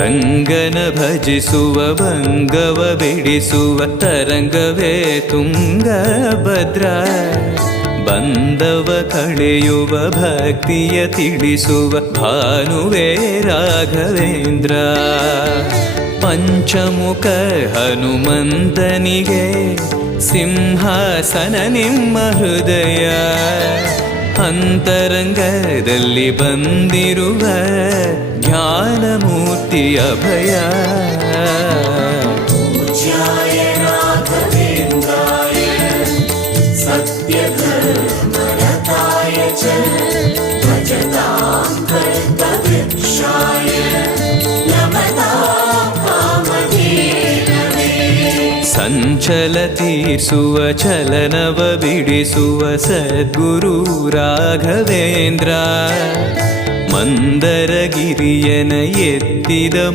ರಂಗನ ಭಜಿಸುವ ಭಂಗವ ಬಿಡಿಸುವ ತರಂಗವೇ ತುಂಗಭದ್ರ. ಬಂದವ ಕಳೆಯುವ ಭಕ್ತಿಯ ತಿಳಿಸುವ ಭಾನುವೇ ರಾಘವೇಂದ್ರ. ಪಂಚಮುಖ ಹನುಮಂತನಿಗೆ ಸಿಂಹಾಸನ ನಿಮ್ಮ ಹೃದಯ. ಅಂತರಂಗದಲ್ಲಿ ಬಂದಿರುವ ಜ್ಞಾನಮೂರ್ತಿ ಅಭಯ. ಪೂಜ್ಯಾಯ ರಾಘವೇಂದ್ರಾಯ ಸತ್ಯಧರ್ಮರತಾಯ ಚ ಭಜತಾಂ ಕಲ್ಪವೃಕ್ಷಾಯ ನಮತಾಂ ಕಾಮಧೇನವೇ. ಸಂಚಲ ತೀರಿಸುವ ಚಲನವ ಬಿಡಿಸುವ ಸದ್ಗುರು ರಾಘವೇಂದ್ರ. ಮಂದರಗಿರಿಯನ ಎತ್ತಿದ